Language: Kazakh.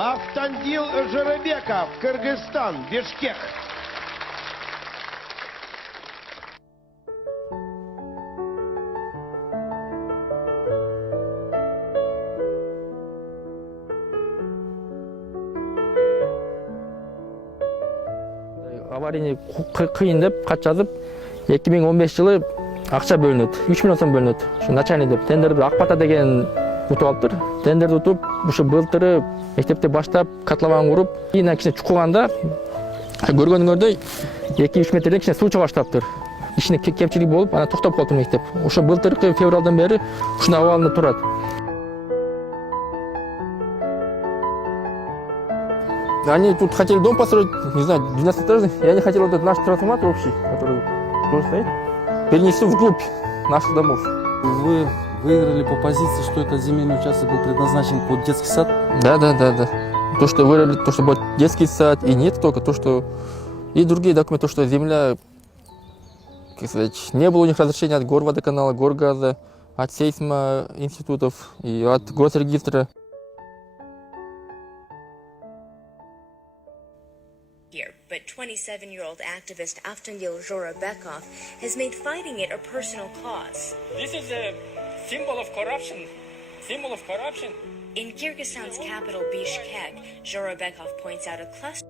Автандил Жорабеков, Кыргызстан, Бишкек. Аварийный кыйын деп кат жазып 2015 жылы акча бөлүнөт, 3 миллион сом бөлүнөт. Ушу начальный деп тендерди Ак Бата деген утуп алыптыр. Тендерди утуп, ушу былтыры мектепте баштап котлован куруп, кийин кичине чукуганда көргөнүңөрдөй 2-3 метрден кичине суу чыга баштаптыр. Ишине кемчилик болуп, анан токтоп калыптыр мектеп. Ошо былтыркы февралдан бери ушундай абалында турат. Они тут хотели дом построить, не знаю, 12-этажный, и они хотели вот этот наш трансформатор общий, который тоже стоит, перенести вглубь наших домов. Вы выиграли по позиции, что этот земельный участок был предназначен под детский сад? Да. То, что выиграли, то, что будет детский сад, и нет только то, что... И другие документы, то, что земля, как сказать, не было у них разрешения от Горводоканала, Горгаза, от сейсмоинститутов и от Госрегистра. But 27-year-old activist Автандил Жорабеков has made fighting it a personal cause. This is a symbol of corruption. Symbol of corruption. In Kyrgyzstan's capital Bishkek, Jurabekov points out a cluster